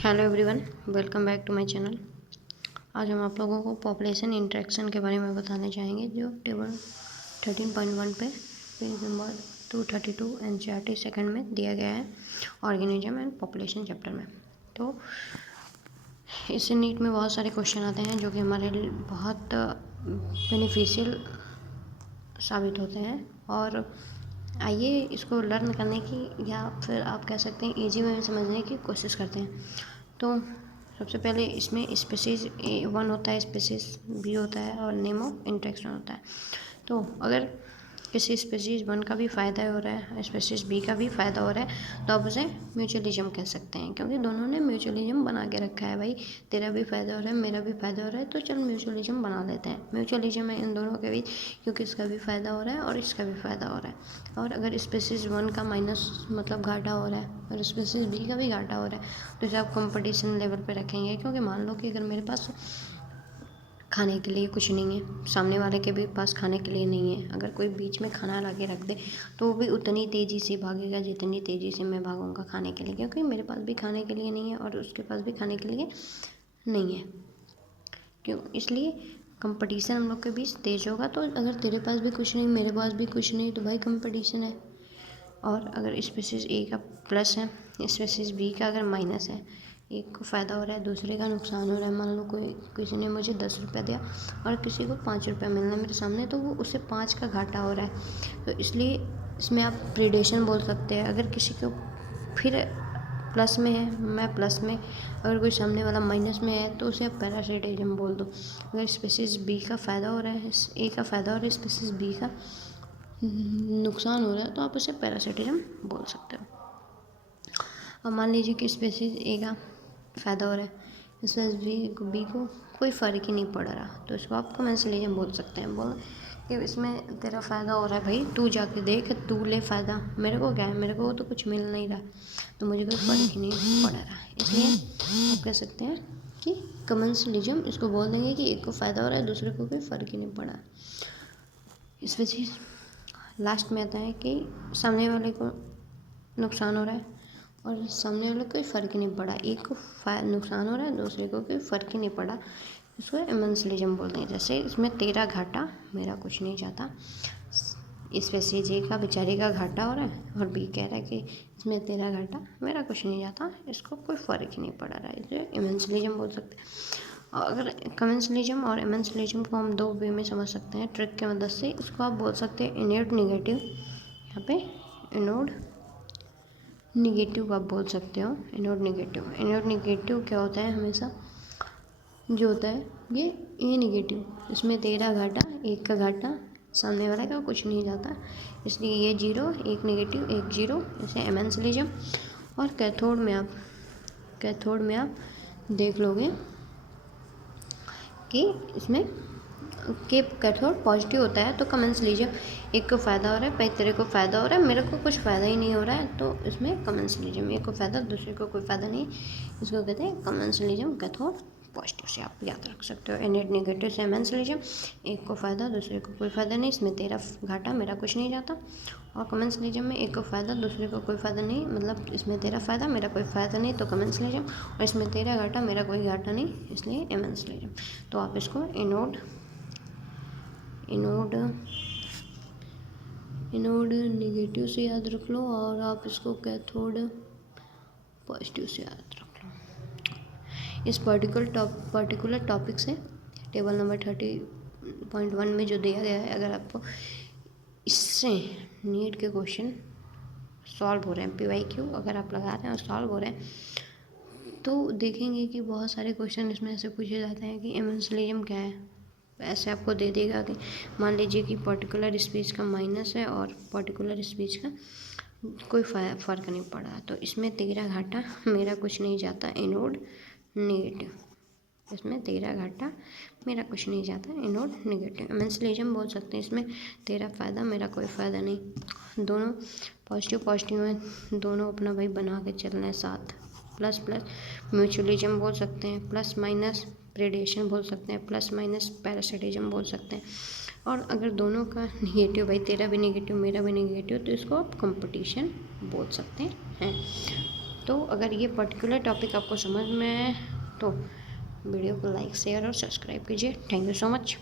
Hello everyone, welcome back to my channel. आज हम आप लोगों को पॉपुलेशन इंटरेक्शन के बारे में बताने चाहेंगे, जो टेबल 13.1 पे पेज नंबर 232 एनसीईआरटी सेकंड में दिया गया है, ऑर्गेनिज्म एंड पॉपुलेशन चैप्टर में। तो इससे नीट में बहुत सारे क्वेश्चन आते हैं जो कि हमारे लिए बहुत बेनिफिशियल साबित होते हैं। और आइए इसको लर्न करने की या फिर आप कह सकते हैं ईजी वे में समझने की कोशिश करते हैं। तो सबसे पहले इसमें स्पीसीज 1 होता है, स्पीसीज बी होता है और नेम ऑफ इंटरेक्शन होता है। तो अगर किसी स्पीसीज 1 का भी फ़ायदा हो रहा है, स्पीसीज बी का भी फ़ायदा हो रहा है, तो आप उसे म्यूचुअलिज्म कह सकते हैं, क्योंकि दोनों ने म्यूचुअलिज्म बना के रखा है। भाई तेरा भी फ़ायदा हो रहा है, मेरा भी फ़ायदा हो रहा है, तो चल म्यूचुअलिज्म बना लेते हैं। म्यूचुअलिज्म है इन दोनों के बीच, क्योंकि इसका भी फ़ायदा हो रहा है और इसका भी फ़ायदा हो रहा है। और अगर स्पीसीज 1 का माइनस मतलब घाटा हो रहा है और स्पीसीज बी का भी घाटा हो रहा है, तो इसे आप कंपटीशन लेवल पे रखेंगे। क्योंकि मान लो कि अगर मेरे पास खाने के लिए कुछ नहीं है, सामने वाले के भी पास खाने के लिए नहीं है, अगर कोई बीच में खाना ला के रख दे तो वो भी उतनी तेज़ी से भागेगा जितनी तेज़ी से मैं भागूंगा खाने के लिए, क्योंकि मेरे पास भी खाने के लिए नहीं है और उसके पास भी खाने के लिए नहीं है। क्यों? इसलिए कंपटीशन हम लोग के बीच तेज होगा। तो अगर तेरे पास भी कुछ नहीं, मेरे पास भी कुछ नहीं, तो भाई कंपटीशन है। और अगर स्पीसीज ए का प्लस है, स्पीसीज बी का अगर माइनस है, एक को फ़ायदा हो रहा है, दूसरे का नुकसान हो रहा है। मान लो कोई किसी ने मुझे 10 रुपये दिया और किसी को 5 रुपये मिलना है मेरे सामने, तो वो उसे 5 का घाटा हो रहा है। तो इसलिए इसमें आप प्रीडेशन बोल सकते हैं। अगर किसी को फिर प्लस में है, मैं प्लस में, अगर कोई सामने वाला माइनस में है, तो उसे आप पैरासिटिज्म बोल दो। अगर स्पीसीज बी का फ़ायदा हो रहा है, ए का फ़ायदा हो रहा है, स्पीसीज बी का नुकसान हो रहा है, तो आप उसे पैरासिटिज्म बोल सकते हो। अब मान लीजिए कि स्पीसीज ए का फ़ायदा हो रहा है, स्पीसीज बी को कोई फ़र्क ही नहीं पड़ रहा, तो इसको आप कमेंसलिज्म बोल सकते हैं। बोल कि इसमें तेरा फ़ायदा हो रहा है, भाई तू जाके देख, तू ले फ़ायदा, मेरे को क्या है, मेरे को तो कुछ मिल नहीं रहा, तो मुझे कोई फ़र्क ही नहीं पड़ रहा। इसलिए आप कह सकते हैं कि कमेंसलिज्म इसको बोल देंगे कि एक को फ़ायदा हो रहा है, दूसरे को कोई फ़र्क ही नहीं पड़ा। इस वजह लास्ट में आता है कि सामने वाले को नुकसान हो रहा है और सामने वाले को कोई फ़र्क ही नहीं पड़ा, एक को नुकसान हो रहा है, दूसरे को कोई फ़र्क ही नहीं पड़ा। इसको इमेंसलिज्म बोलते हैं। जैसे इसमें तेरा घाटा मेरा कुछ नहीं जाता, स्पीसीज ए का बेचारे का घाटा हो रहा है और बी कह रहा है कि इसमें तेरा घाटा मेरा कुछ नहीं जाता, इसको कोई फ़र्क ही नहीं पड़ रहा है, इसे इमेंसलिज्म बोल सकते हैं। और अगर कमेंसलिज्म और इमेंसलिज्म को हम 2 वे में समझ सकते हैं ट्रिक की मदद से। इसको आप बोल सकते हैं इनोड निगेटिव, यहाँ पे इनोड निगेटिव आप बोल सकते हो। इनोड निगेटिव, इनोड निगेटिव क्या होता है, हमेशा जो होता है ये ए निगेटिव, इसमें तेरा घाटा, एक का घाटा, सामने वाला का कुछ नहीं जाता, इसलिए ये 0, एक निगेटिव, एक 0, इसे इमेंसलिज्म। और कैथोड में आप देख लोगे कि इसमें कि कैथोड पॉजिटिव होता है, तो कमेंसलिज्म, एक को फ़ायदा हो रहा है, भाई तेरे को फ़ायदा हो रहा है, मेरे को कुछ फ़ायदा ही नहीं हो रहा है, तो इसमें कमेंसलिज्म, एक को फ़ायदा, दूसरे को कोई फ़ायदा नहीं, इसको कहते हैं कमेंसलिज्म। कैथोड पॉजिटिव से आप याद रख सकते हो, इनोड निगेटिव से इमेंसलिज्म, एक को फ़ायदा, दूसरे को कोई फ़ायदा नहीं, इसमें तेरा घाटा मेरा कुछ नहीं जाता। और कमेंसलिज्म में एक को फ़ायदा, दूसरे को कोई फ़ायदा नहीं, मतलब इसमें तेरा फ़ायदा, मेरा कोई फ़ायदा नहीं, तो कमेंसलिज्म। और इसमें तेरा घाटा, मेरा कोई घाटा नहीं, इसलिए इमेंसलिज्म। तो आप इसको इनोड निगेटिव से याद रख लो और आप इसको कैथोड पॉजिटिव से याद रख लो। इस पर्टिकुलर टॉपिक से टेबल नंबर 30.1 में जो दिया गया है, अगर आपको इससे नीट के क्वेश्चन सॉल्व हो रहे हैं, PYQ अगर आप लगा रहे हैं और सॉल्व हो रहे हैं, तो देखेंगे कि बहुत सारे क्वेश्चन इसमें ऐसे पूछे जाते हैं कि इमेंसलिज्म क्या है। ऐसे आपको दे देगा कि मान लीजिए कि पर्टिकुलर स्पीच का माइनस है और पर्टिकुलर स्पीच का कोई फ़र्क नहीं पड़ा, तो इसमें तेरा घाटा मेरा कुछ नहीं जाता, इनोड निगेटिव, इसमें तेरा घाटा मेरा कुछ नहीं जाता, इनोड निगेटिव। इमेंसलिज्म बोल सकते हैं, इसमें तेरा फ़ायदा, मेरा कोई फ़ायदा नहीं, दोनों पॉजिटिव में, दोनों अपना भाई बना के चलना है साथ। प्लस प्लस म्यूचुअलिज्म बोल सकते हैं, प्लस माइनस प्रेडेशन बोल सकते हैं, प्लस माइनस पैरासिटिज्म बोल सकते हैं। और अगर दोनों का निगेटिव, भाई तेरा भी निगेटिव, मेरा भी निगेटिव, तो इसको आप कंपटीशन बोल सकते हैं। तो अगर ये पर्टिकुलर टॉपिक आपको समझ में आए तो वीडियो को लाइक शेयर और सब्सक्राइब कीजिए। Thank you so much.